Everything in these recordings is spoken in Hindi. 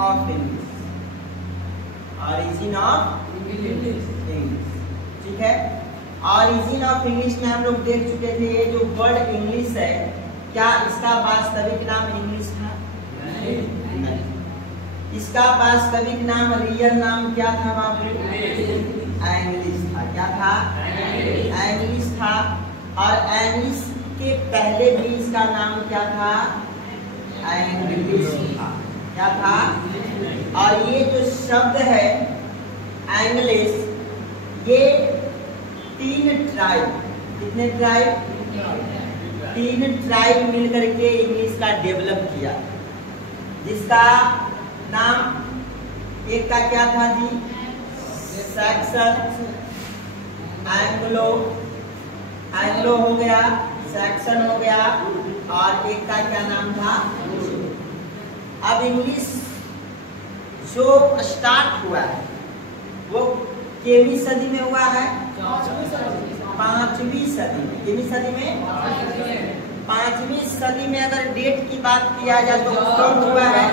Of English, origin of English. ठीक है, ऑरिजिन ऑफ इंग्लिश में हम लोग देख चुके थे। ये जो वर्ड इंग्लिश है, क्या इसका वास्तविक नाम इंग्लिश था? नहीं। इसका वास्तविक नाम, रियल नाम क्या था बाबू? इंग्लिश था। क्या था? इंग्लिश था। और इंग्लिश के पहले भी इसका नाम क्या था? इंग्लिश था। क्या था? और ये जो शब्द है इंग्लिश, ये 3 ट्राइब, कितने ट्राइब? 3 ट्राइब मिलकर के इंग्लिश का डेवलप किया, जिसका नाम एक का क्या था जी? सैक्सन, एंग्लो, एंग्लो हो गया, सैक्सन हो गया, और एक का क्या नाम था? अब इंग्लिश जो स्टार्ट हुआ है वो कितनी सदी में हुआ है? 5वीं सदी में। कितनी सदी में? 5वीं सदी में। अगर डेट की बात किया जाए तो कब हुआ है?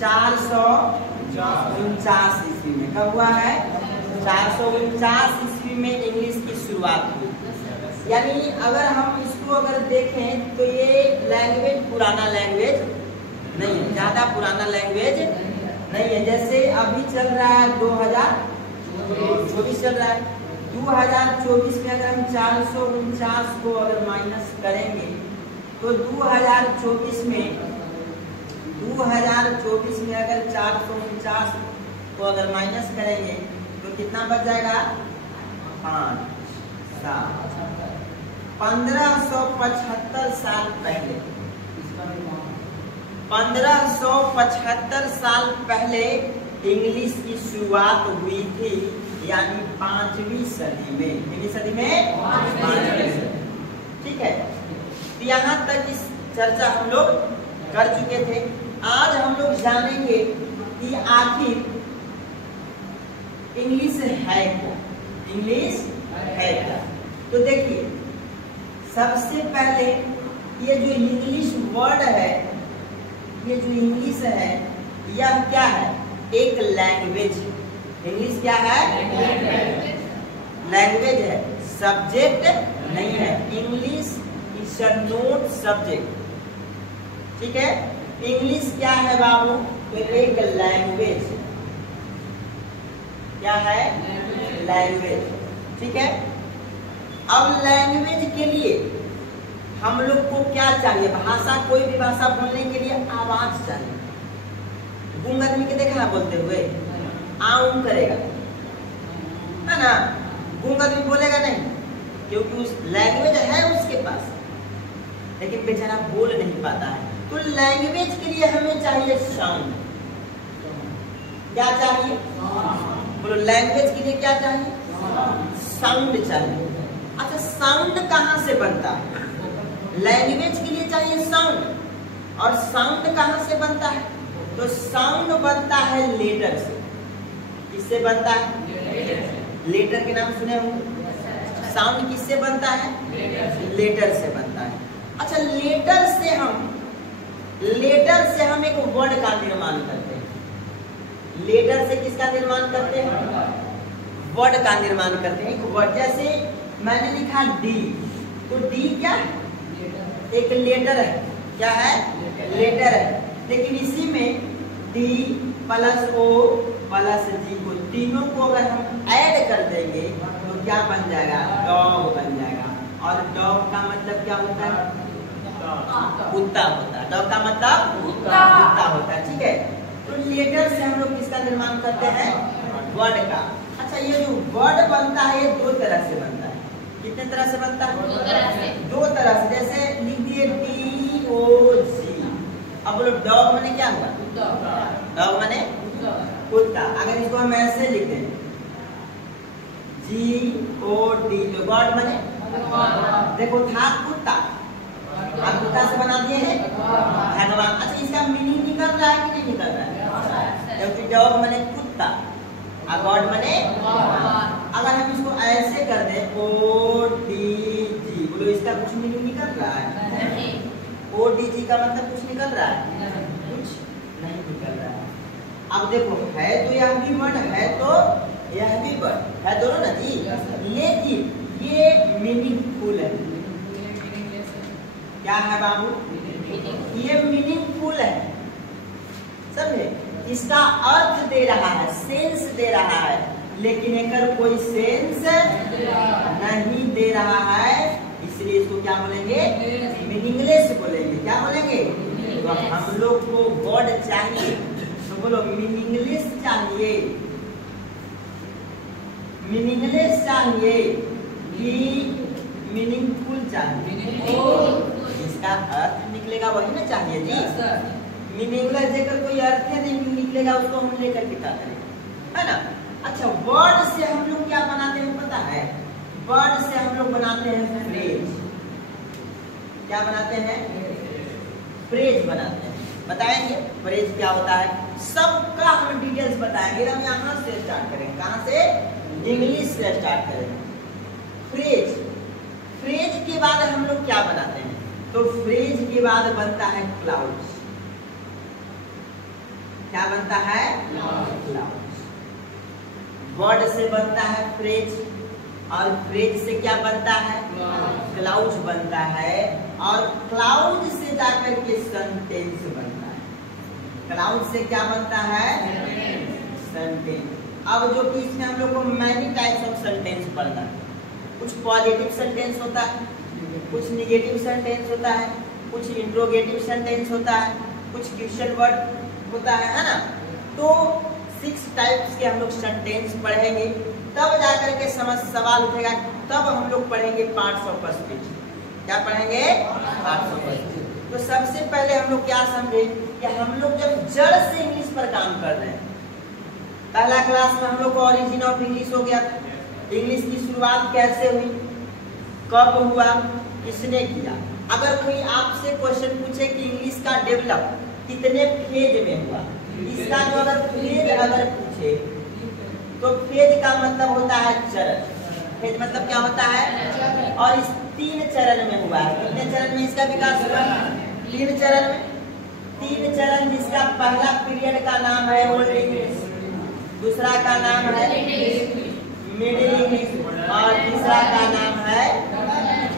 449 ईस्वी में। कब हुआ है? 449 ईस्वी में इंग्लिश की शुरुआत हुई। यानी अगर हम इसको अगर देखें तो ये लैंग्वेज पुराना लैंग्वेज नहीं है, ज्यादा पुराना लैंग्वेज नहीं है। जैसे अभी चल रहा है 2024 चल रहा है, 2024 में अगर हम 449 को अगर माइनस करेंगे तो 2024 में अगर 449 को अगर माइनस करेंगे तो कितना बच जाएगा? 5, 7, 1575 साल पहले, 1575 साल पहले इंग्लिश की शुरुआत हुई थी, यानी 5वीं सदी में। कितनी सदी में? 5वीं सदी। ठीक है, यहाँ तक इस चर्चा हम लोग कर चुके थे। आज हम लोग जानेंगे कि आखिर इंग्लिश है क्या? इंग्लिश है क्या? तो देखिए, सबसे पहले ये जो इंग्लिश वर्ड है, ये जो इंग्लिश है, यह क्या है? एक लैंग्वेज। इंग्लिश क्या है? लैंग्वेज है, सब्जेक्ट नहीं है। English is a note subject. ठीक है, इंग्लिश क्या है बाबू? तो एक लैंग्वेज। क्या है? लैंग्वेज। ठीक है, अब लैंग्वेज के लिए हम लोग को क्या चाहिए? भाषा, कोई भी भाषा बोलने के लिए आवाज चाहिए। गूंगा आदमी के देखा बोलते हुए आऊं करेगा, है ना? गूंगा आदमी बोलेगा नहीं, क्योंकि उस लैंग्वेज है उसके पास, लेकिन बेचारा बोल नहीं पाता है। तो लैंग्वेज के लिए हमें चाहिए साउंड। क्या चाहिए? बोलो, लैंग्वेज के लिए क्या चाहिए? साउंड चाहिए। अच्छा, साउंड कहाँ से बनता है? लैंग्वेज के लिए चाहिए साउंड, और साउंड कहाँ से बनता है? तो साउंड बनता है लेटर से। किससे बनता है? लेटर के नाम सुने होंगे। साउंड किससे बनता है? लेटर से बनता है। अच्छा, लेटर से हम एक वर्ड का निर्माण करते हैं। लेटर से किसका निर्माण करते हैं? वर्ड का निर्माण करते हैं। एक वर्ड, जैसे मैंने लिखा डी, तो डी क्या है? एक लेटर है। क्या है? लेटर है। लेकिन इसी में डी प्लस ओ प्लस जी को, तीनों को अगर हम ऐड कर देंगे तो क्या बन जाएगा? डॉग बन जाएगा। और डॉग का मतलब क्या होता है? कुत्ता होता है। डॉग का मतलब कुत्ता होता है। ठीक है, तो लेटर से हम लोग किसका निर्माण करते हैं? वर्ड का। अच्छा, ये जो वर्ड बनता है ये 2 तरह से बनता है। कितने तरह से बनता है? 2 तरह से। जैसे लिख दिए DOG। अब बोलो, डॉग माने क्या हुआ? डॉग माने कुत्ता। अगर इसको हम ऐसे लिख दें GOD, तो गॉड माने, देखो था कुत्ता, अब कुत्ता से बना दिए हैं भगवान। अच्छा, इसका मीनिंग निकल रहा है कि नहीं निकल रहा है? क्योंकि डॉग माने कुत्ता और गॉड माने, अगर हम इसको ऐसे कर दें ODG, बोलो इसका कुछ मीनिंग निकल रहा है? ODG का मतलब कुछ निकल रहा है? कुछ नहीं निकल रहा है। अब देखो है तो यह भी वर्ड है तो यह भी वर्ड है, दोनों ना जी। लेकिन ये मीनिंगफुल है। क्या है बाबू? ये मीनिंगफुल है, समझे? इसका अर्थ दे रहा है, सेंस दे रहा है, लेकिन अगर कोई सेंस नहीं दे रहा है, इसलिए इसको क्या बोलेंगे? मीनिंगलेस बोलेंगे। क्या बोलेंगे? तो हम लोग को वर्ड चाहिए, तो बोलो मीनिंगलेस चाहिए, मीनिंगलेस चाहिए कि मीनिंगफुल चाहिए? इसका अर्थ निकलेगा वही ना चाहिए जी। मीनिंगलेस देकर कोई अर्थ नहीं निकलेगा, उसको हम लेकर के क्या करें, है ना? अच्छा, वर्ड से हम लोग क्या बनाते हैं पता है? वर्ड से हम लोग बनाते हैं फ्रेज। क्या बनाते हैं? फ्रेज बनाते हैं। बताएंगे फ्रेज क्या होता है? सबका हम डिटेल्स बताएंगे। हम यहाँ से स्टार्ट करेंगे। कहाँ से? इंग्लिश से स्टार्ट करेंगे। फ्रेज, फ्रेज के बाद हम लोग क्या बनाते हैं? तो फ्रेज के बाद बनता है क्लाउड्स। क्या बनता है? क्लाउड्स। वर्ड से बनता है फ्रेज, और फ्रेज से क्या बनता है? क्लाउड्स बनता है, और क्लाउड से जाकर के सेंटेंस बनता है। क्लाउड से क्या बनता है? सेंटेंस। अब जो कि इसमें हम लोग को मैनी टाइप्स ऑफ सेंटेंस पढ़ना है। कुछ पॉजिटिव सेंटेंस होता है, कुछ निगेटिव सेंटेंस होता है, कुछ इंट्रोगेटिव सेंटेंस होता है, कुछ क्वेश्चन वर्ड होता है ना? तो 6 टाइप्स के हम लोग सेंटेंस पढ़ेंगे, तब जाकर के सवाल उठेगा। तब हम लोग पढ़ेंगे पार्ट्स ऑफ स्पीच। क्या पढ़ेंगे? Parts of speech. तो सबसे पहले हम लोग क्या समझे कि हम लोग जब जड़ से इंग्लिश पर काम कर रहे हैं, पहला क्लास में हम लोग को ओरिजिन ऑफ इंग्लिश हो गया। इंग्लिश की शुरुआत कैसे हुई, कब हुआ, किसने किया? अगर कोई आपसे क्वेश्चन पूछे कि इंग्लिश का डेवलप कितने फेज में हुआ, इसका जो अगर फेज अगर पूछे, तो फेज का मतलब होता है चरण। फेज मतलब क्या होता है? और इस 3 चरण में हुआ है। कितने चरण में इसका विकास हुआ? 3 चरण में। 3 चरण, जिसका पहला पीरियड का नाम है ओल्ड इंग्लिश, दूसरा का नाम है मिडिल इंग्लिश, और तीसरा का नाम है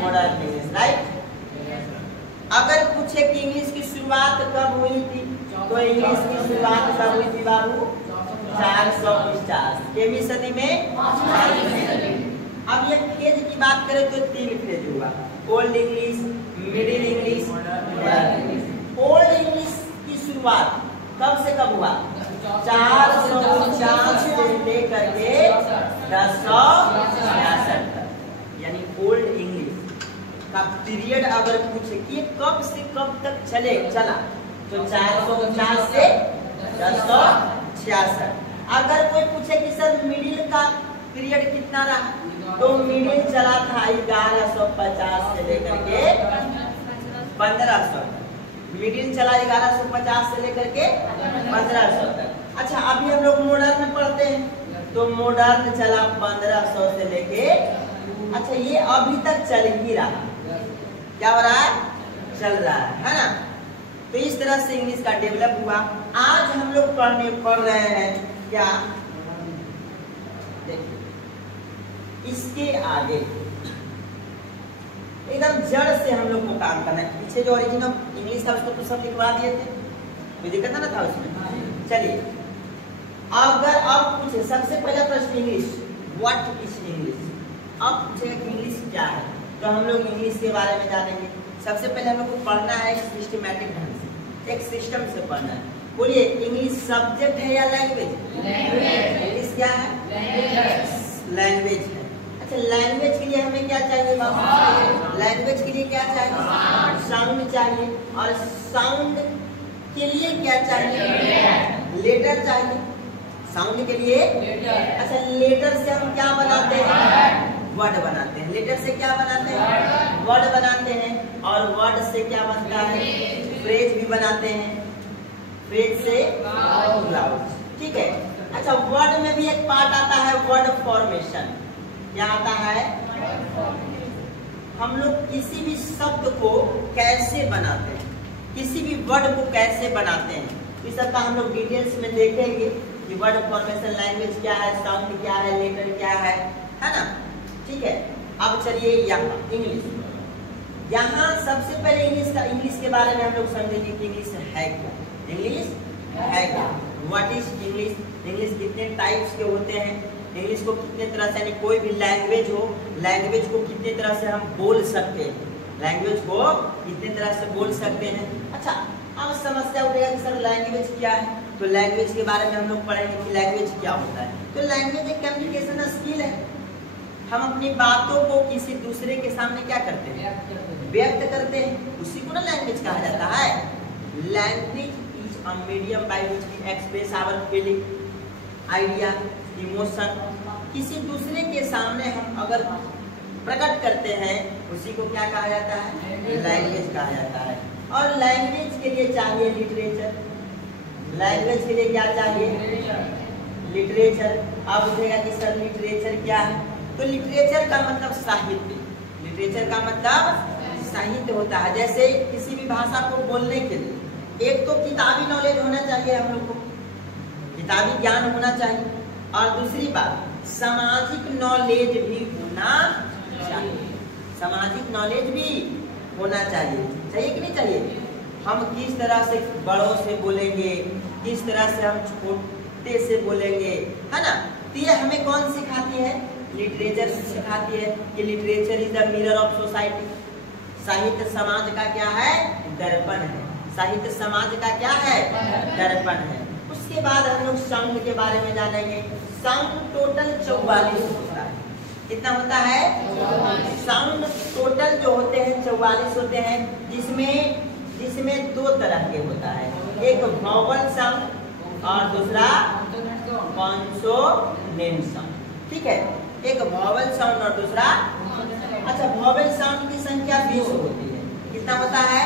मॉडर्न इंग्लिश। राइट? अगर पूछे कि इंग्लिश की शुरुआत कब हुई थी, तो इंग्लिश की शुरुआत कब हुई थी बाबू? 450 केवी सदी में। अब ये फेज की बात करें तो 3 फेज हुआ, old English, middle English, modern English. Old English की शुरुआत कब से कब हुआ? 450 से लेकर के 1066 तक, यानी ओल्ड इंग्लिश का पीरियड अगर पूछे कि कब से कब तक चला, तो 450 से 1066। अगर कोई पूछे कि सर मिडिल का पीरियड कितना रहा, तो मिडिल चला था 1150 से लेकर के 1500 तक। मिडिल चला 1150 से लेकर के 1500 तक। अच्छा, अभी हम लोग मॉडर्न में पढ़ते हैं, तो मॉडर्न चला 1500 से लेके, अच्छा ये अभी तक चल ही रहा। क्या हो रहा है? चल रहा है ना? तो इस तरह से इंग्लिश का डेवलप हुआ। आज हम लोग पढ़ रहे हैं क्या? देखिए, इसके आगे एकदम जड़ से हम लोग को काम करना है। पीछे जो ओरिजिन ऑफ इंग्लिश था उसको तो सब लिखवा दिए थे, कोई दिक्कत ना था उसमें। चलिए, अगर अब पूछे सबसे पहला प्रश्न इंग्लिश, व्हाट इज इंग्लिश? अब पूछेगा कि इंग्लिश क्या है, तो हम लोग इंग्लिश के बारे में जानेंगे। सबसे पहले हम लोग को पढ़ना है सिस्टमैटिक ढंग से, एक सिस्टम से पढ़ना है। बोलिए, इंग्लिश सब्जेक्ट है या लैंग्वेज? इंग्लिश क्या है? लैंग्वेज है। अच्छा, लैंग्वेज के लिए हमें क्या चाहिए बाबू? लैंग्वेज के लिए क्या चाहिए? साउंड चाहिए। और साउंड के लिए क्या चाहिए? लेटर चाहिए। साउंड के लिए अच्छा, लेटर से हम क्या बनाते हैं? वर्ड बनाते हैं। लेटर से क्या बनाते हैं? वर्ड बनाते हैं। और वर्ड से क्या बनता है? फ्रेज भी बनाते हैं। फ्रेज से क्लाउड। ठीक है। अच्छा, वर्ड में भी एक पार्ट आता है वर्ड फॉर्मेशन। क्या आता है? हम लोग किसी भी शब्द को कैसे बनाते हैं, किसी भी वर्ड को कैसे बनाते हैं, इस सब का हम लोग डिटेल्स में देखेंगे कि वर्ड फॉर्मेशन, लैंग्वेज क्या है, साउंड क्या है, लेटर क्या है ना। ठीक है, अब चलिए यहाँ इंग्लिश। यहाँ सबसे पहले इंग्लिश के बारे में हम लोग समझेंगे कि इंग्लिश है क्या। इंग्लिश है क्या, व्हाट इज इंग्लिश, इंग्लिश कितने टाइप्स के होते हैं, इंग्लिश को कितने तरह से, यानी कोई भी लैंग्वेज हो, लैंग्वेज को कितने तरह से हम बोल सकते हैं, लैंग्वेज को कितने तरह से बोल सकते हैं। अच्छा, अब समस्या उठेगा कि सर लैंग्वेज क्या है, तो लैंग्वेज के बारे में हम लोग पढ़ेंगे कि लैंग्वेज क्या होता है। तो लैंग्वेज एक कम्युनिकेशन स्किल है, हम अपनी बातों को किसी दूसरे के सामने क्या करते हैं, व्यक्त करते हैं, उसी को ना लैंग्वेज कहा जाता है। Language is a medium by which we express our feeling, idea, emotion, किसी दूसरे के सामने हम अगर प्रकट करते हैं उसी को क्या कहा जाता है, लैंग्वेज कहा जाता है। और लैंग्वेज के लिए चाहिए लिटरेचर, लैंग्वेज के लिए क्या चाहिए, लिटरेचर। अब उठेगा कि सर लिटरेचर क्या है, तो लिटरेचर का मतलब साहित्य, लिटरेचर का मतलब साहित्य होता है। जैसे किसी भी भाषा को बोलने के लिए एक तो किताबी नॉलेज होना चाहिए, हम लोग को किताबी ज्ञान होना चाहिए, और दूसरी बात सामाजिक नॉलेज भी होना चाहिए, सामाजिक नॉलेज भी होना चाहिए। चाहिए कि नहीं चाहिए, हम किस तरह से बड़ों से बोलेंगे, किस तरह से हम छोटे से बोलेंगे, है ना। तो ये हमें कौन सिखाती है, लिटरेचर सिखाती है कि literature is the mirror of society, साहित्य समाज का क्या है, दर्पण है, साहित्य समाज का क्या है, दर्पण है। उसके बाद हम लोग साउंड के बारे में जानेंगे। साउंड टोटल 44 होता है, कितना होता है, साउंड टोटल जो होते हैं 44 होते हैं, जिसमें दो तरह के होता है, एक वॉवल साउंड और दूसरा कॉन्सोनेंट साउंड। ठीक है, एक वॉवल साउंड और दूसरा, अच्छा वॉवल साउंड की संख्या 20 होती है, कितना होता है,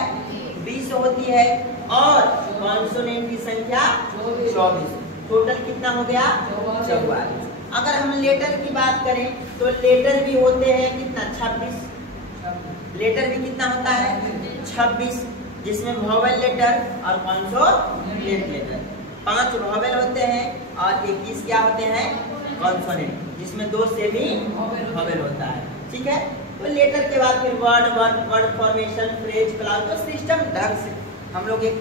20 होती है, और कॉन्सोनेंट की संख्या 24, टोटल कितना हो गया, 44। अगर हम लेटर की बात करें तो लेटर भी होते हैं कितना, 26, लेटर भी कितना होता है, 26, जिसमें वॉवेल लेटर और कॉन्सोनेंट लेटर, 5 वॉवेल होते हैं और 21 क्या होते हैं, कॉन्सोनेंट, जिसमें 2 सेमी वॉवेल होता है। ठीक है, तो लेटर के बाद फिर वर्ड फॉर्मेशन, फ्रेज, क्लास, तो सिस्टम ढंग से हम लोग एक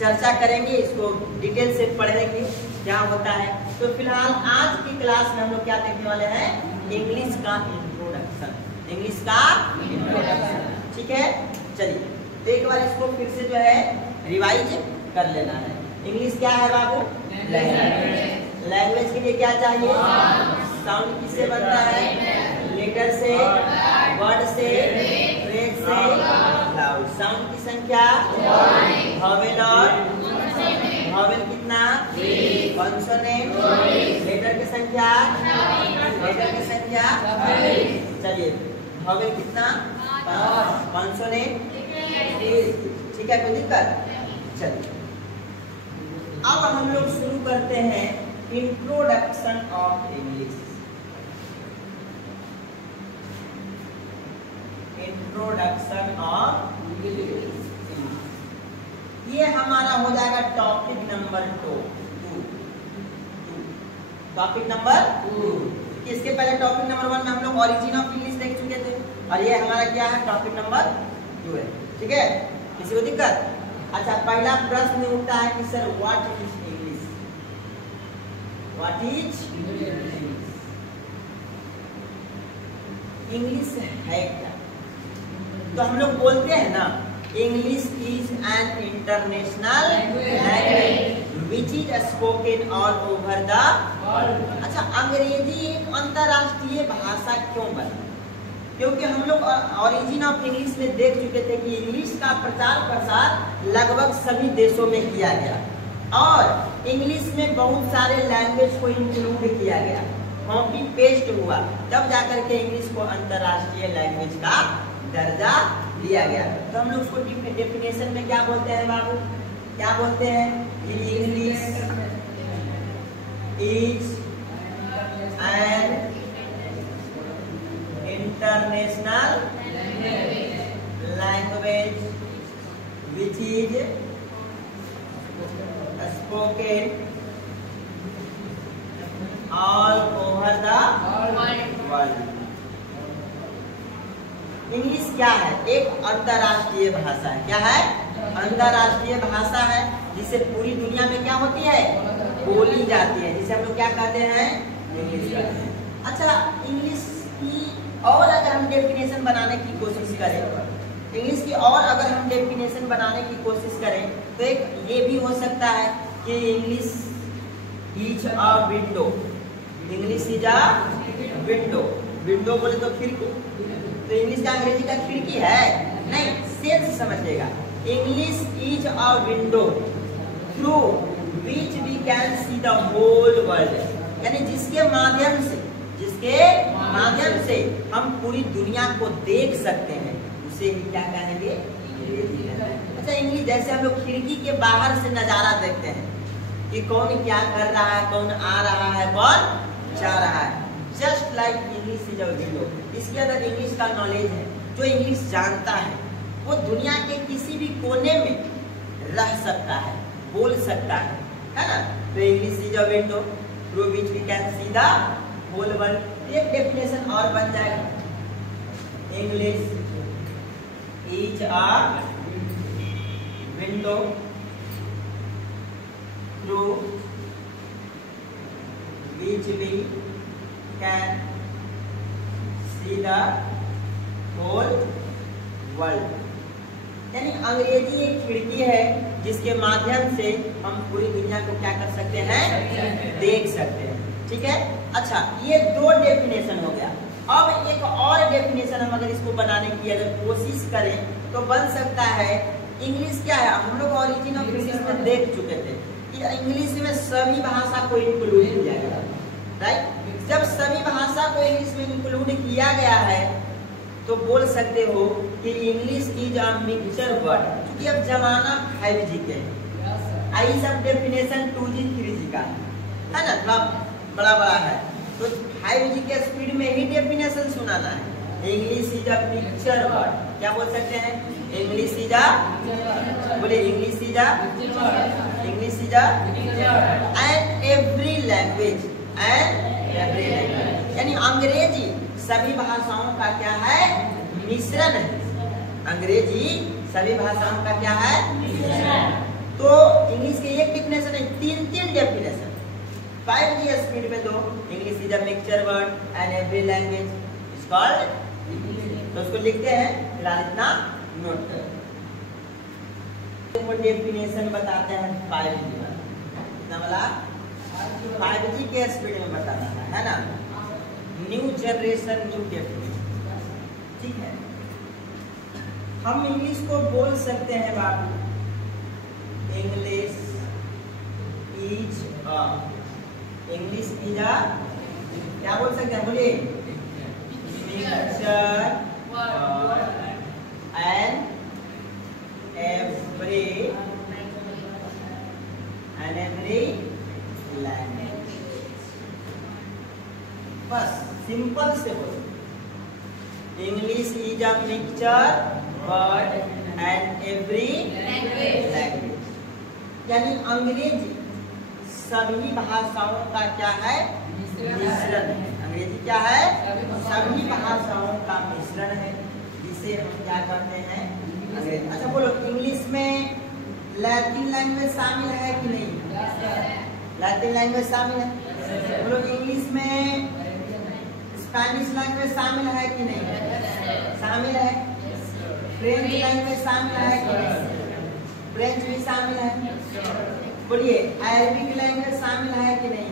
चर्चा करेंगे, इसको डिटेल से पढ़ेंगे क्या होता है। तो फिलहाल आज की क्लास में हम लोग क्या देखने वाले हैं, इंग्लिश का इंट्रोडक्शन, इंग्लिश का इंट्रोडक्शन। ठीक है, चलिए तो एक बार इसको फिर से जो है रिवाइज कर लेना है। इंग्लिश क्या है बाबू, लैंग्वेज, लैंग्वेज के लिए क्या चाहिए, साउंड किससे बनता है, लेटर से, वर्ड से, फ्रेज से, लाउड। साउंड की संख्या, वॉवेल और वॉवेल कितना, कॉन्सोनेंट, लेटर की संख्या, लेटर की संख्या, चलिए वॉवेल कितना, कॉन्सोनेंट, ठीक है, कोई दिक्कत। चलिए अब हम लोग शुरू करते हैं introduction of English. Introduction of English, ये हमारा हो जाएगा टॉपिक नंबर 2। टॉपिक नंबर 2, इसके पहले टॉपिक नंबर 1 में हम लोग ओरिजिन ऑफ इंग्लिश देख चुके थे, और ये हमारा क्या है, टॉपिक नंबर 2 है। ठीक है, किसी को दिक्कत। अच्छा, पहला प्रश्न उठता है कि sir what is English, what is English है क्या। तो हम लोग बोलते हैं ना, English is an international language which is spoken all over the world. अच्छा, अंग्रेजी एक अंतरराष्ट्रीय भाषा क्यों बनी, क्योंकि हम लोग ओरिजिन ऑफ इंग्लिश में देख चुके थे कि इंग्लिश का प्रचार प्रसार लगभग सभी देशों में किया गया, और इंग्लिश में बहुत सारे लैंग्वेज को इंक्लूड किया गया, कॉपी पेस्ट हुआ, तब जाकर के इंग्लिश को अंतरराष्ट्रीय लैंग्वेज का दर्जा दिया गया। तो हम लोग उसको डेफिनेशन में क्या बोलते हैं बाबू, क्या बोलते हैं, English is an international language which is spoken all over the world. English क्या है? एक अंतरराष्ट्रीय भाषा है। क्या है? अंतरराष्ट्रीय भाषा है, जिसे पूरी दुनिया में क्या होती है? बोली जाती है, जिसे हम लोग क्या कहते हैं? इंग्लिश कहते हैं। अच्छा, इंग्लिश की और अगर हम डेफिनेशन बनाने की कोशिश करें, इंग्लिश की और अगर हम डेफिनेशन बनाने की कोशिश करें तो एक ये भी हो सकता है कि English is a window. English is a window. Window बोले तो खिड़की, तो इंग्लिश का अंग्रेजी का खिड़की है नहीं, सेंस समझिएगा। English is a window through which we can see the whole world, यानी जिसके माध्यम से हम पूरी दुनिया को देख सकते हैं, उसे ही क्या कहेंगे? अंग्रेजी कहते हैं। अच्छा, इंग्लिश जैसे हम लोग खिड़की के बाहर से नजारा देखते हैं कि कौन क्या कर रहा है, कौन आ रहा है, कौन जा रहा है, just like English is a window. इसके अंदर इंग्लिश का नॉलेज है। जो इंग्लिश जानता है वो दुनिया के किसी भी कोने में रह सकता है, बोल सकता है ना? तो English is a window through which we can see the whole world. एक डेफिनेशन और बन जाएगा, English is a window through which we can see the whole world. यानी अंग्रेजी एक खिड़की है जिसके माध्यम से हम पूरी दुनिया को क्या कर सकते हैं? देख सकते हैं। ठीक है। अच्छा, ये दो डेफिनेशन हो गया। अब एक और डेफिनेशन हम अगर इसको बनाने की अगर कोशिश करें तो बन सकता है, इंग्लिश क्या है? हम लोग ओरिजिन ऑफ इंग्लिश में देख चुके थे कि इंग्लिश में सभी भाषा को इंक्लूड किया गया, राइट? जब सभी भाषा को इंग्लिश में इंक्लूड किया गया है तो बोल सकते हो कि English is a mixture word. क्योंकि अब जमाना 5G के है, आई सब डेफिनेशन 2G 3G का है ना, थोड़ा बड़ा बड़ा है, तो 5G के स्पीड में ही डेफिनेशन सुनाना है। English is a mixture word. क्या बोल सकते हैं? इंग्लिश इज अ, बोले English is a, English is a and every language, यानी अंग्रेजी सभी भाषाओं का क्या है? मिश्रण है। अंग्रेजी सभी भाषाओं का क्या है? मिश्रण। तो इंग्लिश के एक डेफिनेशन है, तीन डेफिनेशन। 5G स्पीड में 2, English is a mixture word and every language is called. तो उसको लिखते हैं, फिलहाल इतना नोट करें। डेफिनेशन बताते हैं 5G वाला, कितना वाला? 5G के स्पीड में बताना है ना। New generation new definition. ठीक है, हम इंग्लिश को बोल सकते हैं बाबू, English is a, English is a, क्या बोल सकते हैं? बोलिए, मिक्सचर एंड एवरी लैंग्वेज। बस सिंपल से बोलो, English is a mixture word and every language. यानी अंग्रेजी सभी भाषाओं का क्या है? मिश्रण है। अंग्रेजी क्या है? सभी भाषाओं का मिश्रण है, जिसे हम क्या कहते हैं? अंग्रेजी। अच्छा बोलो, इंग्लिश में लैटिन लैंग्वेज शामिल है कि नहीं? लैटिन लैंग्वेज शामिल है। बोलो, इंग्लिश में स्पेनिश लैंग्वेज शामिल है कि नहीं? शामिल है। फ्रेंच लैंग्वेज शामिल है कि नहीं? फ्रेंच भी शामिल है। बोलिए, अरबिक लैंग्वेज शामिल है कि नहीं?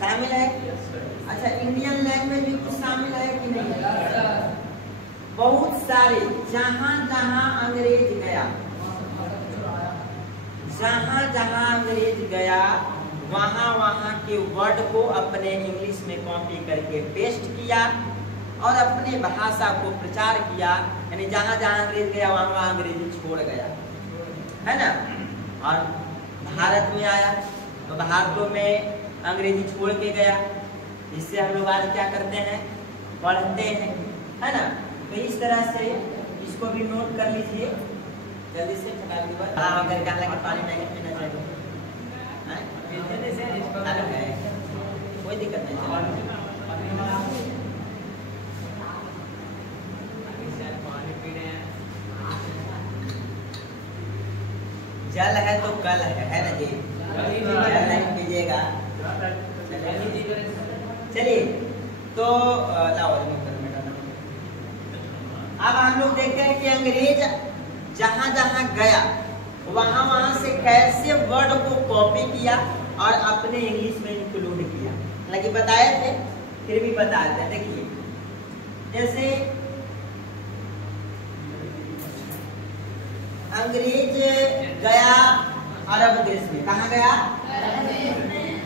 शामिल है। अच्छा, इंडियन लैंग्वेज भी कुछ शामिल है कि नहीं? बहुत सारे, जहां जहां अंग्रेज गया, जहां जहां अंग्रेज गया, वहां वहां के वर्ड को अपने इंग्लिश में कॉपी करके पेस्ट किया और अपने भाषा को प्रचार किया। यानी जहां जहां अंग्रेज गया वहां वहां अंग्रेजी छोड़ गया, है ना। और भारत में आया तो भारत में अंग्रेजी छोड़ के गया, जिससे हम लोग आज क्या करते हैं? पढ़ते हैं, है ना। तो इस तरह से इसको भी नोट कर लीजिए जल्दी से, फटाक दीवार। हाँ, अगर क्या लगे पानी नहीं पीना चाहिए। अलग है, कोई दिक्कत नहीं। जल है तो कल है ना जी, जल नहीं कीजिएगा। चलिए तो अब हम लोग देखते हैं कि अंग्रेज जहां जहां गया वहां वहां से कैसे वर्ड को कॉपी किया और अपने इंग्लिश में इंक्लूड किया। हालांकि बताए थे फिर भी बताते हैं। देखिए जैसे अंग्रेज गया अरब देश में। कहाँ गया?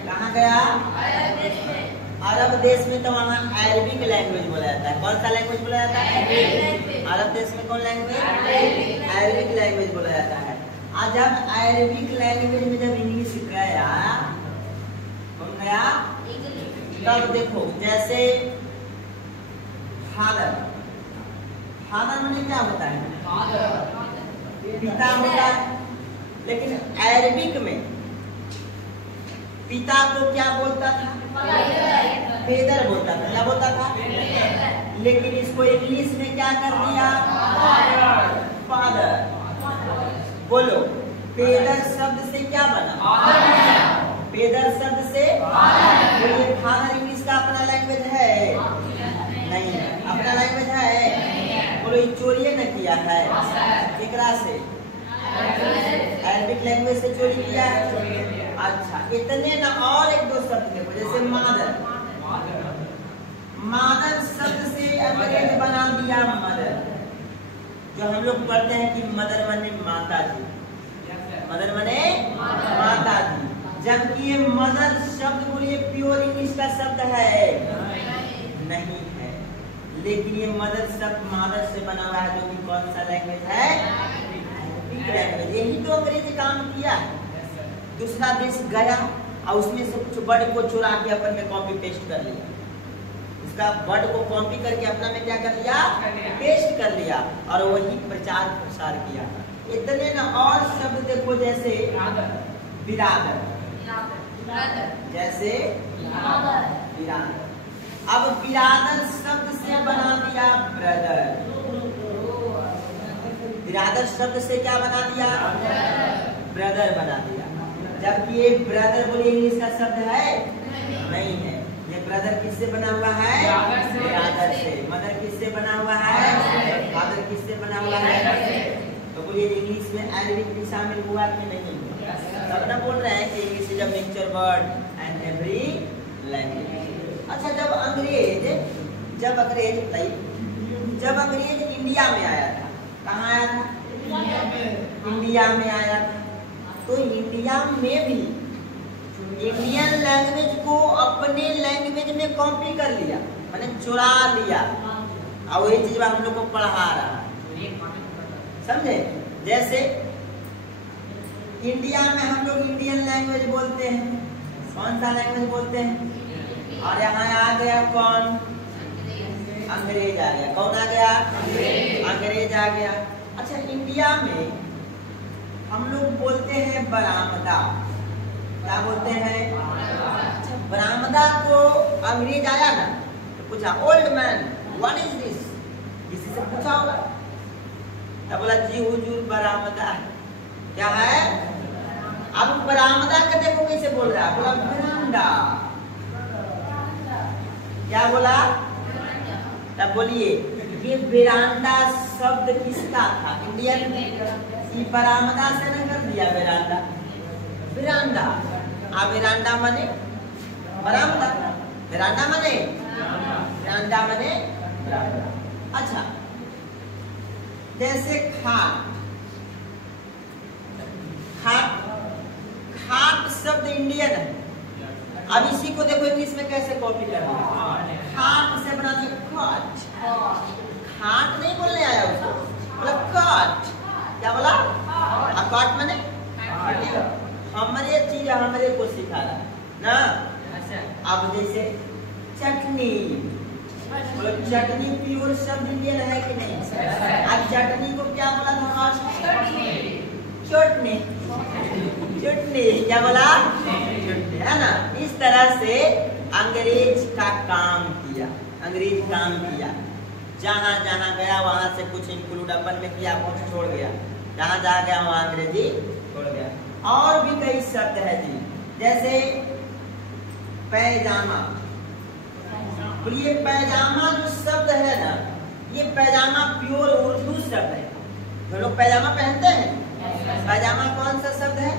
कहाँ गया? अरब देश में। तो वहाँ अरबिक लैंग्वेज बोला जाता है। कौन सा लैंग्वेज बोला जाता है? अरब देश में कौन लैंग्वेज? अरबिक लैंग्वेज बोला जाता है। और जब अरबिक लैंग्वेज में जब इंग्लिश गया, कौन गया? तब देखो जैसे फादर, फादर माने क्या होता है? पिता होता है। लेकिन अरबिक में पिता को क्या बोलता था? फेदर बोलता था। क्या बोलता था? लेकिन इसको इंग्लिश में क्या कर दिया? फादर। बोलो फेदर शब्द से क्या बना? फेदर शब्द से। बोलिए फादर इंग्लिश का अपना लैंग्वेज है? नहीं है। अपना लैंग्वेज है? बोलो चोरी न किया है। केकरा से? अरबिक लैंग्वेज से चोरी किया है। अच्छा इतने ना, और एक दो शब्द देखो जैसे मादर। मादर शब्द से अंग्रेज बना दिया मदर। जो हम लोग पढ़ते हैं कि मदर माने माता जी, मदर माने माता जी। जबकि ये मदर शब्द बोलिए प्योर इंग्लिश का शब्द है? नहीं है। लेकिन ये मदर शब्द मादर से बना हुआ है, जो कि कौन सा लैंग्वेज है? लैंग्वेज। यही तो अंग्रेजी काम किया। दूसरा देश गया और उसमें से कुछ वर्ड को चुरा के अपन में कॉपी पेस्ट कर लिया। उसका वर्ड को कॉपी करके अपना में क्या कर लिया? पेस्ट कर लिया और वही प्रचार प्रसार किया। इतने ना, और शब्द देखो जैसे बिरादर। जैसे बिरादर। अब बिरादर शब्द से बना दिया ब्रदर। बिरादर शब्द से क्या बना दिया? ब्रदर बना दिया। जबकि ये ब्रदर बोलिए इंग्लिश का शब्द है? नहीं है। ये ब्रदर किससे बना हुआ है? बिरादर से। मदर किससे बना हुआ है? फादर किससे बना हुआ है? तो बोलिए इंग्लिश में अरबिक भी शामिल हुआ कि नहीं? तब ना बोल रहे हैं कि English is a mixture word and every language. अच्छा जब अंग्रेज इंडिया में आया था, कहाँ आया था? इंडिया में आया था। तो इंडिया में भी इंडियन लैंग्वेज को अपने लैंग्वेज में कॉपी कर लिया, मैंने चुरा लिया। और वही चीज हम लोग को पढ़ा रहा, समझे? जैसे इंडिया में हम लोग इंडियन लैंग्वेज बोलते हैं। कौन सा लैंग्वेज बोलते हैं? और यहाँ आ गया कौन? अंग्रेज आ गया। कौन आ गया? अंग्रेज आ गया। अच्छा इंडिया में हम लोग बोलते हैं बरामदा। क्या बोलते हैं? अच्छा बरामदा को अंग्रेज आया ना तो पूछा old man what is this? किसी से पूछा होगा, तब बोला जी हुजूर बरामदा। क्या है? अब बरामदा का देखो कैसे बोल रहा है, बोला बरामदा। क्या बोला? तब बोलिए ये बेरांडा शब्द किसका था? इंडियन। ये बरामदा से न कर दिया बेरांडा, बेरांडा। आ बेरांडा माने बरामदा, बेरांडा माने बेरांडा माने बरामदा। अच्छा जैसे खाट, खाट, खाट शब्द इंडियन है। अब इसी को देखो इंग्लिश में कैसे कॉपी कर दिया। खाट से बना दिया खाट। खाट नहीं बोलने आया उसको, बोला काट। क्या बोला? काट माने हमारे चीज हमारे को सिखा रहा ना। अब जैसे चटनी, बोलो चटनी प्योर शब्द इंडियन है कि नहीं? आज चटनी को क्या बोला था? चटनी। चटनी क्या बोला? है ना। इस तरह से अंग्रेज का काम किया, अंग्रेज काम किया। जहां जहां गया वहां से कुछ इंक्लूड अपन में किया, कुछ छोड़ गया। जहां जहां गया वहां अंग्रेजी छोड़ गया। और भी कई शब्द है जी, जैसे पैजामा। बोलिए पैजामा जो शब्द है ना, ये पैजामा प्योर उर्दू शब्द है। जो लोग पैजामा पहनते हैं, पैजामा कौन सा शब्द है?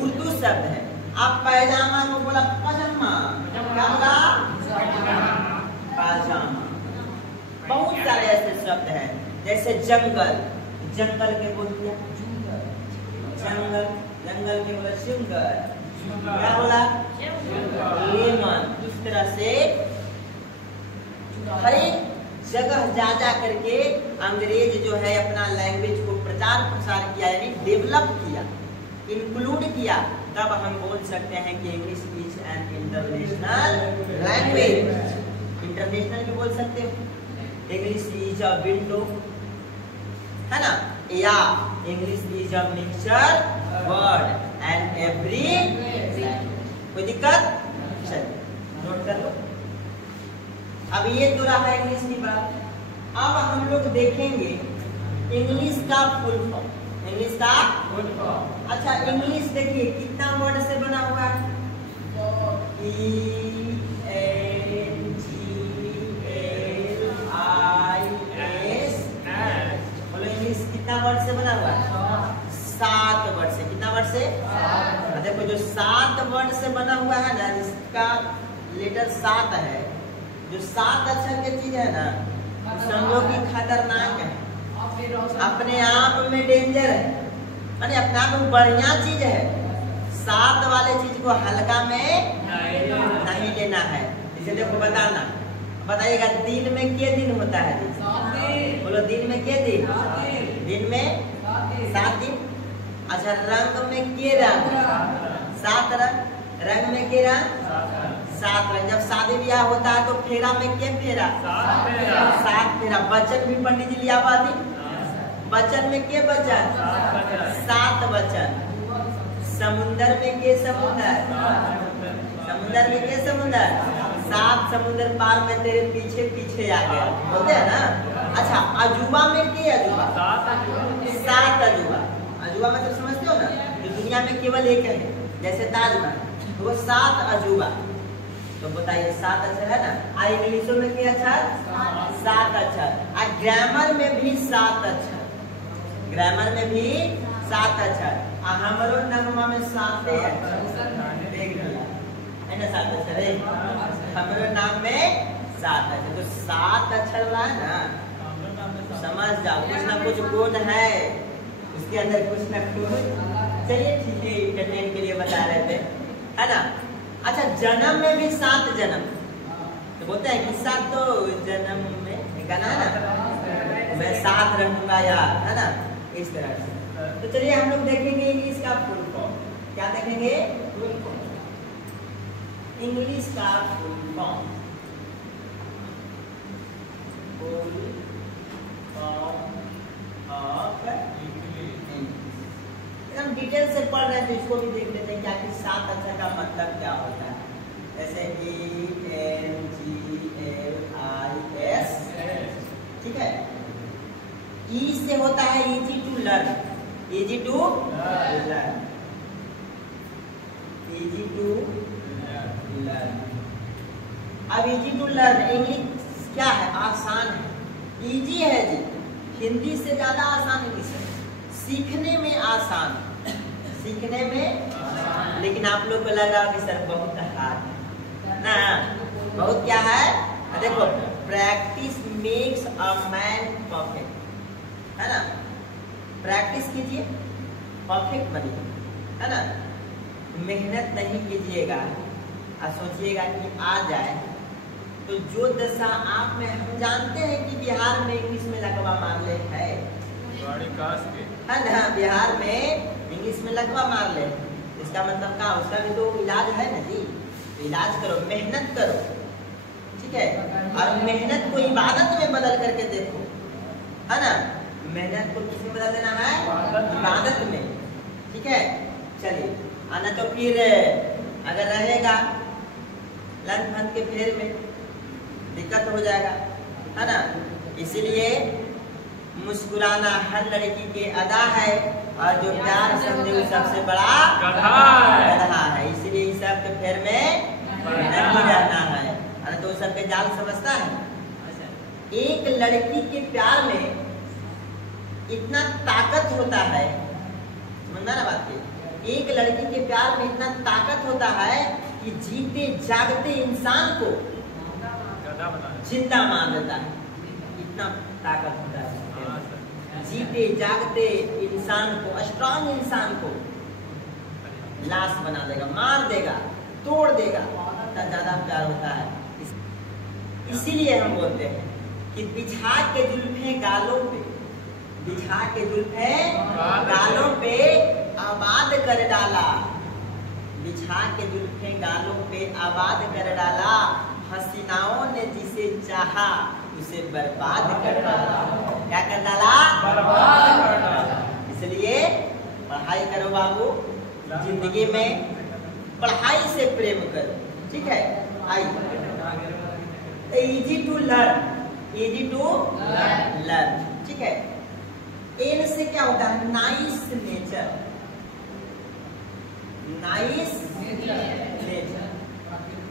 उर्दू शब्द है। आप पैजामा को बोला पजामा, क्या बोला? पाजामा। बहुत सारे ऐसे शब्द हैं, जैसे जंगल, जंगल के बोल दिया जंगल, जंगल के बोला जंगल, क्या बोला? लेमन। इस तरह से हर एक जगह जा जा करके अंग्रेज जो है अपना लैंग्वेज को प्रचार प्रसार किया, यानी डेवलप किया, इंक्लूड किया। तब हम बोल सकते हैं कि English is an international language. International भी बोल सकते हो। इंग्लिश इज अ विंडो, है ना, या English is a mixture word and every. कोई दिक्कत? चलिए नोट कर लो। अब ये तो रहा इंग्लिश की बात। अब हम लोग देखेंगे इंग्लिश का फुल फॉर्म। इंग्लिश का फुल फॉर्म। अच्छा, इंग्लिश देखिए कितना वर्ड से बना हुआ है? बोलो इंग्लिश कितना वर्ड से बना हुआ है? 7 वर्ड से। कितना वर्ड से? देखो जो 7 वर्ड से बना हुआ है ना, जिसका लेटर 7 है, जो 7 अक्षर की चीज है ना, समझो कि खतरनाक है, अपने आप में डेंजर है, माने अपने आप में बढ़िया चीज है। 7 वाले चीज को हल्का में नहीं लेना है। इसे देखो बताना, बताइएगा दिन में के दिन होता है? बोलो दिन में के दिन? दिन में 7 दिन। अच्छा, रंग में के रंग? 7 रंग। रंग में के रंग? 7 रंग। जब शादी ब्याह होता है तो फेरा में के फेरा? 7 फेरा। वचन भी पंडित जी लिया हुआ थी। वचन में के वचन? 7 वचन। समुंदर में के समुंदर? समुंदर में के समुंदर? 7 समुंदर पार में तेरे पीछे पीछे आ गया, बोलते हैं ना। अच्छा, अजूबा में के अजूबा? 7 अजूबा। अजूबा मतलब समझते हो ना, जो दुनिया में केवल एक है, जैसे ताजमहल, तो वो 7 अजूबा। तो बताइए 7 अक्षर है ना। आ इंग्लिशों में क्या अक्षर? 7 अक्षर। आ ग्रामर में भी 7 अक्षर। ग्रामर में भी 7 अक्षर। आ हमरो नगमा में 7 अक्षर। देख लिया है ना, 7 अक्षर है हमरो नाम में 7 अक्षर। तो 7 अक्षर वाला है ना, समझ जाओ कुछ ना कुछ कोड है उसके अंदर, कुछ ना कुछ। चलिए ठीक है, इंटरटेन के लिए बता रहे थे, है ना। अच्छा, जन्म में भी 7 जन्म। तो बोलते हैं कि 7 तो जन्म में गाना है ना, मैं 7 रहूंगा यार, है ना, इस तरह से। तो चलिए हम लोग देखेंगे इंग्लिश का फुल फॉर्म। क्या देखेंगे? Full form. इंग्लिश का full form. Full form of हम डिटेल से पढ़ रहे थे, इसको भी देख लेते हैं क्या कि 7 अक्षर का मतलब क्या होता है। जैसे ENGLIS, ठीक है। ई से होता है easy to learn, easy to learn, easy to learn. अब इजी टू लर्न इंग्लिश क्या है? आसान है, इजी है जी। हिंदी से ज्यादा आसान इंग्लिश है, सीखने में आसान, सीखने में आसान। लेकिन आप लोग को लग रहा है कि सर बहुत हार्ड है ना। बहुत क्या है? देखो, practice makes a man perfect, है ना। प्रैक्टिस कीजिए, परफेक्ट बनिए, है ना। मेहनत नहीं कीजिएगा और सोचिएगा कि आ जाए, तो जो दशा आप में, हम जानते हैं कि बिहार में इंग्लिश में लकवा मार ले है ना, बिहार में इंग्लिश में लकवा मार ले। इसका मतलब क्या? उसका भी तो इलाज है ना जी। तो इलाज करो, मेहनत करो, ठीक है। और मेहनत को इबादत में बदल करके देखो, है ना। मेहनत को किसमें बदल देना है? इबादत में, ठीक है। चलिए, आना तो फिर अगर रहेगा लंच फंद के फेर में दिक्कत हो जाएगा, है ना। इसीलिए मुस्कुराना हर लड़की के अदा है, और जो प्यार समझे वो सबसे बड़ा गधा है। इसीलिए इस सब के फेर में नहीं रहना है, अरे तो सबके जाल समझता है। एक लड़की के प्यार में इतना ताकत होता है, समझना ना बात की। एक लड़की के प्यार में इतना ताकत होता है कि जीते जागते इंसान को जिंदा मार देता है, इतना ताकत होता है। जीते जागते इंसान को, स्ट्रॉन्ग इंसान को लाश बना देगा, मार देगा, तोड़ देगा, इतना ज्यादा प्यार होता है। इसीलिए हम बोलते हैं कि बिछा के जुल्फे गालों पे, बिछा के जुल्फे गालों पे आबाद कर डाला, बिछा के जुल्फे गालों पे आबाद कर डाला, हसीनाओं ने जिसे चाहा उसे बर्बाद कर डाला। क्या कर डाला? बर्बाद कर डाला। इसलिए पढ़ाई करो बाबू, जिंदगी में पढ़ाई से प्रेम करो, ठीक है। Easy to learn, easy to learn, ठीक है। एन से क्या होता है? नाइस नेचर, नाइस नेचर,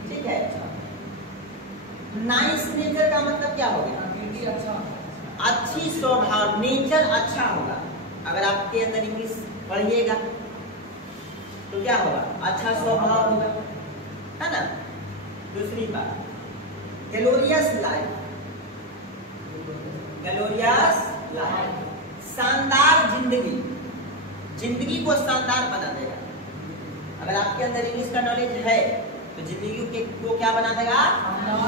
ठीक है। नाइस नेचर का मतलब क्या हो गया? अच्छी स्वभाव, नेचर अच्छा होगा। अगर आपके अंदर इंग्लिश पढ़िएगा तो क्या होगा? अच्छा स्वभाव होगा, है ना। दूसरी बात, ग्लोरियस लाइफ, ग्लोरियस लाइफ, शानदार जिंदगी, जिंदगी को शानदार बना देगा। अगर आपके अंदर इंग्लिश का नॉलेज है तो जिंदगी को क्या बना देगा?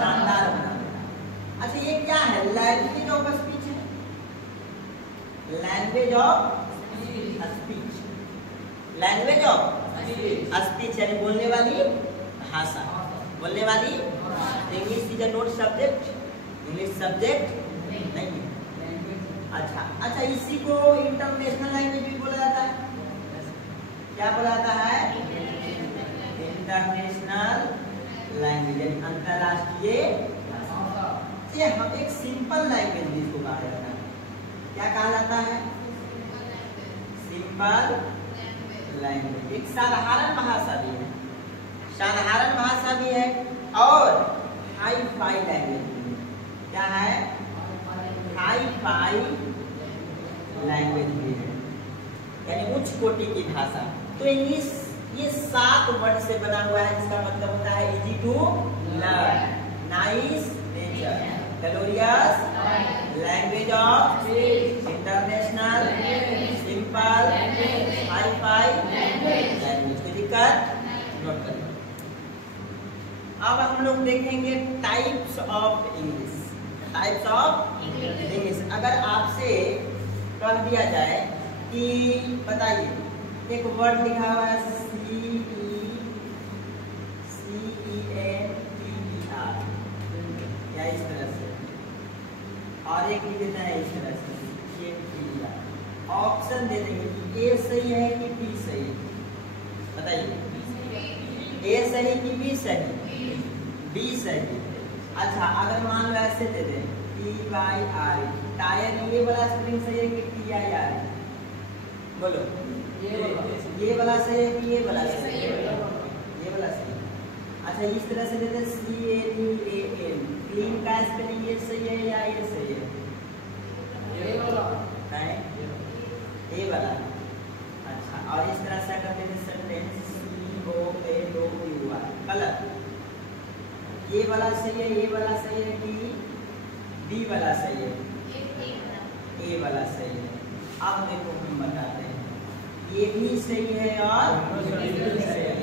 शानदार बना देगा। अच्छा ये क्या है? लैंग्वेज ऑफ स्पीच है, language of speech, language of speech यानी बोलने वाली भाषा, बोलने वाली। English is a not subject, English subject नहीं है। अच्छा इसी को इंटरनेशनल लैंग्वेज भी बोला जाता है। क्या बोला जाता है? इंटरनेशनल लैंग्वेज यानी अंतरराष्ट्रीय। हम एक सिंपल लैंग्वेज भी इसको कहा जाता है। क्या कहा जाता है? Simple language. एक साधारण भाषा भी है, साधारण भाषा भी है, और हाई फाई लैंग्वेज भी है। क्या है? हाई फाई लैंग्वेज भी है, यानी उच्च कोटि की भाषा। तो इंग्लिश ये 7 वर्ड से बना हुआ है, जिसका मतलब होता है easy to learn, nice nature, glorious language of, international, simple, hi fi language. कोई दिक्कत? नोट करें। अब हम लोग देखेंगे types of English, types of English. अगर आपसे कह दिया जाए कि बताइए, एक वर्ड लिखा हुआ है CENTER, या इस तरह से, और एक लिख देता है इस तरह से CENTER। ऑप्शन दे देंगे कि ए सही है कि बी सही है। बताइए, ए सही कि बी सही? बी सही। अच्छा अगर मान लो ऐसे दे दें TYR, टायर, ये वाला स्पेलिंग सही है कि TIR? बोलो, ये वाला सही है कि ये वाला सही है? ये वाला सही। अच्छा इस तरह से देते CANEAN, क्लीन का स्पेलिंग ये सही है या ये सही है? ये वाला है, ये वाला। अच्छा और इस तरह से करते हैं सेंटेंस COAUR, गलत। ये वाला सही है, ये वाला सही है कि बी वाला सही है? ए वाला सही है। अब देखो हम बताते हैं, ये भी सही है और ये भी सही है,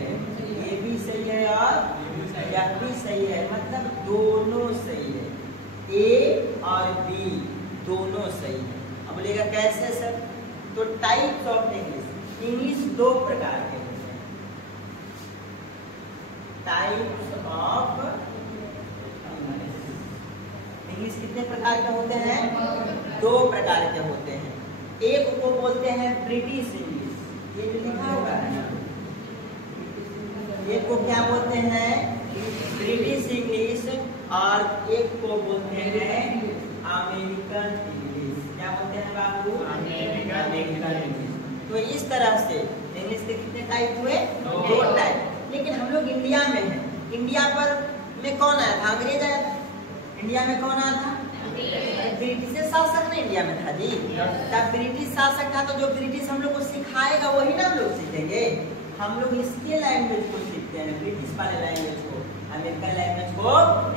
ये भी सही है और यह भी सही है, मतलब दोनों सही है, ए और बी दोनों सही है। अब बोलेगा कैसे सर? तो टाइप्स ऑफ इंग्लिश, इंग्लिश 2 प्रकार के होते हैं। टाइप्स ऑफ इंग्लिश कितने प्रकार के होते हैं? 2 प्रकार के होते हैं। एक को बोलते हैं ब्रिटिश इंग्लिश, ये जो लिखा हुआ है एक को क्या बोलते हैं ब्रिटिश इंग्लिश और एक को बोलते हैं अमेरिकन इंग्लिश। क्या बोलते हैं बाबू? American English. तो इस तरह से इंग्लिश के कितने टाइप हुए? दो टाइप। लेकिन हम लोग इंडिया में हैं, इंडिया पर में कौन आया था? अंग्रेज आया था। इंडिया में कौन आया था? ब्रिटिश शासक ने इंडिया में था जी। जब ब्रिटिश शासक था तो जो ब्रिटिश हम लोग को सिखाएगा वही ना हम लोग सीखेंगे। हम लोग इसके लैंग्वेज को सीखते हैं, ब्रिटिश वाले लैंग्वेज को, अमेरिकन लैंग्वेज को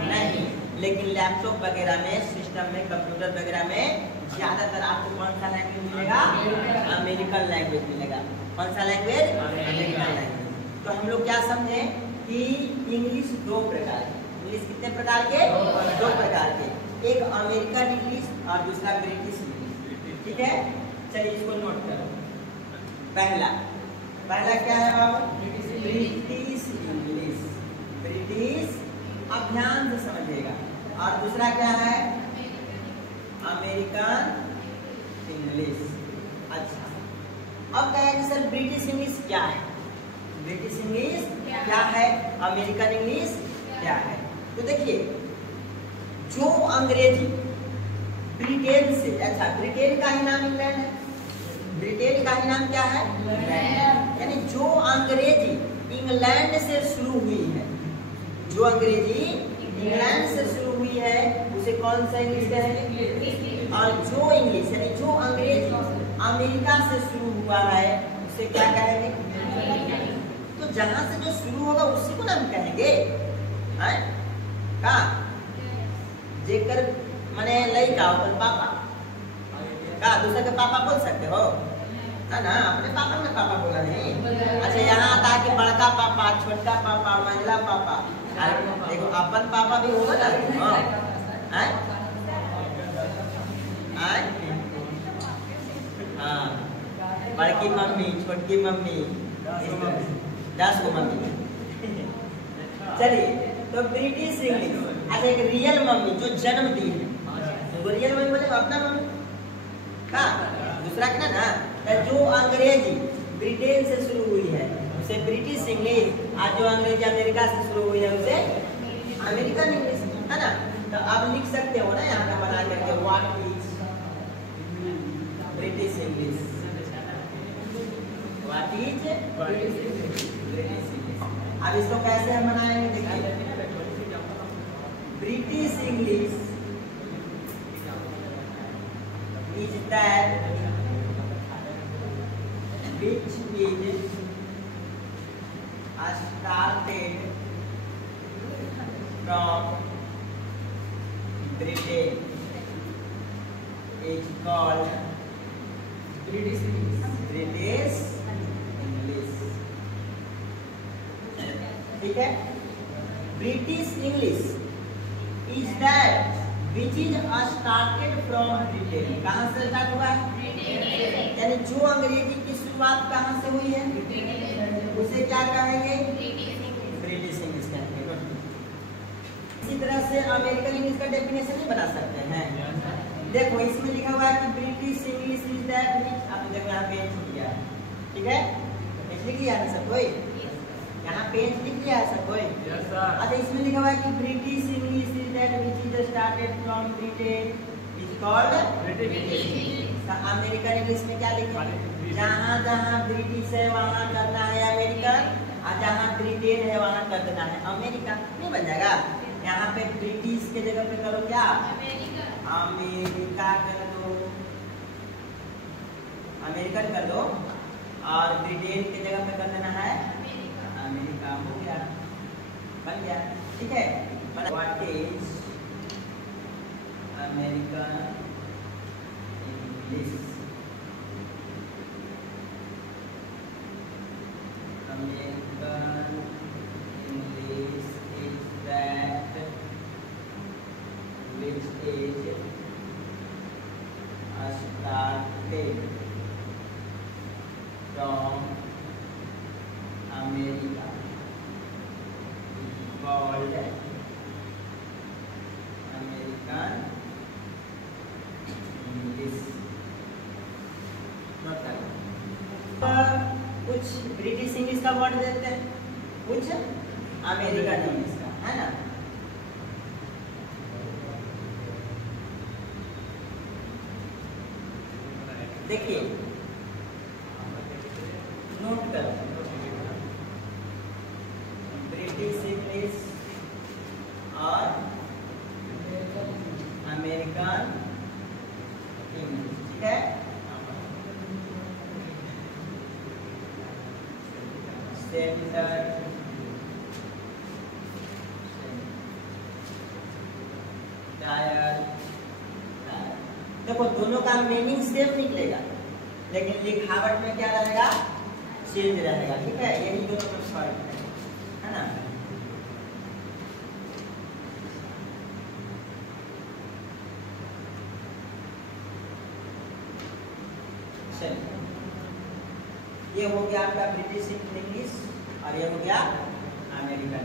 नहीं। लेकिन लैपटॉप वगैरह में, सिस्टम में, कंप्यूटर वगैरह में ज्यादातर आपको कौन सा लैंग्वेज मिलेगा? अमेरिकन लैंग्वेज मिलेगा। कौन सा लैंग्वेज? American language. तो हम लोग क्या समझे कि इंग्लिश दो प्रकार की। इंग्लिश कितने प्रकार के? दो प्रकार के। एक अमेरिकन इंग्लिश और दूसरा ब्रिटिश इंग्लिश। ठीक है, चलिए इसको नोट करो। पहला क्या है बाबू? British English. ब्रिटिश, अब ध्यान से समझिएगा। और दूसरा क्या है? American English. अच्छा, अब कहेंगे सर ब्रिटिश इंग्लिश क्या है? ब्रिटिश इंग्लिश क्या है? अमेरिकन इंग्लिश क्या है? तो देखिए, जो अंग्रेजी ब्रिटेन से, अच्छा ब्रिटेन का ही नाम इंग्लैंड है, ब्रिटेन का ही नाम क्या है? यानी जो अंग्रेजी इंग्लैंड से शुरू हुई है, जो अंग्रेजी इंग्लैंड से शुरू हुई है उसे कौन सा इंग्लिश कहेंगे? और जो इंग्लिश यानी जो अंग्रेजी अमेरिका से शुरू हुआ है उसे क्या कहेंगे? तो जहां से जो शुरू होगा उसी को नाम कहेंगे। का जेकर मने लइका ओकर पापा का दूसरे के पापा बोल सकते हो है ना? अपने पापा में पापा बोला नहीं। अच्छा, यहाँ आता है कि बड़का पापा, छोटका पापा, मंझला पापा। देखो अपन पापा भी होगा ना। हाँ, बड़की मम्मी, छोटकी मम्मी, 10 गो मम्मी। चलिए, तो ब्रिटिश इंग्लिश। अच्छा, एक रियल मम्मी जो जन्म दी है, तो रियल मम्मी बोले अपना मम्मी का, दूसरा क्या ना? जो अंग्रेजी ब्रिटेन से शुरू हुई है उसे ब्रिटिश इंग्लिश, और जो अंग्रेजी अमेरिका से शुरू हुई है उसे अमेरिकन इंग्लिश, है ना? तो अब लिख सकते हो ना यहाँ पे बना करके, what is British English? What is British English? अब इसको कैसे हम बनाएंगे? देखिए, British English is that which is started from Britain is called British English. British English. ठीक है, British English is that which is started from Britain. कहाँ से स्टार्ट हुआ है? यानी जो अंग्रेजी की शुरुआत कहाँ से हुई है उसे क्या कहेंगे? ब्रिटिश इंग्लिश कहेंगे। इसी तरह से अमेरिकन इंग्लिश का डेफिनेशन नहीं बना सकते हैं। देखो, इसमें लिखा हुआ है कि British English is that which, आप देखो यहाँ पेज छूट गया, ठीक है? लिख लिया है सब कोई? यहाँ पेज लिख लिया है सब कोई? अच्छा, इसमें लिखा हुआ है कि British English is that which is started from Britain is called British English. American English में क्या लिखा है? जहाँ जहाँ ब्रिटिश है वहाँ करना है अमेरिकन, और जहाँ ब्रिटेन है वहाँ कर देना है अमेरिका। नहीं बन जाएगा? यहाँ पे ब्रिटिश के जगह पे करो क्या? अमेरिका कर दो, अमेरिकन कर दो, और ब्रिटेन के जगह पे कर देना है अमेरिका। हो गया, बन गया, ठीक है? What is American English? American English is that which is started from America is called American English. कुछ ब्रिटिश इंग्लिश का वर्ड देते हैं, कुछ अमेरिकन इंग्लिश का, है ना। देखिए नोट करो, ब्रिटिश इंग्लिश और अमेरिकन इंग्लिश, ठीक है। सेंटर डायल, देखो दोनों का मीनिंग सेम निकलेगा, लेकिन लिखावट में क्या रहेगा, चेंज रहेगा, ठीक है। यही दोनों में फर्क है ना। चलिए ये हो गया आपका ब्रिटिश इंग्लिश और ये हो गया अमेरिकन।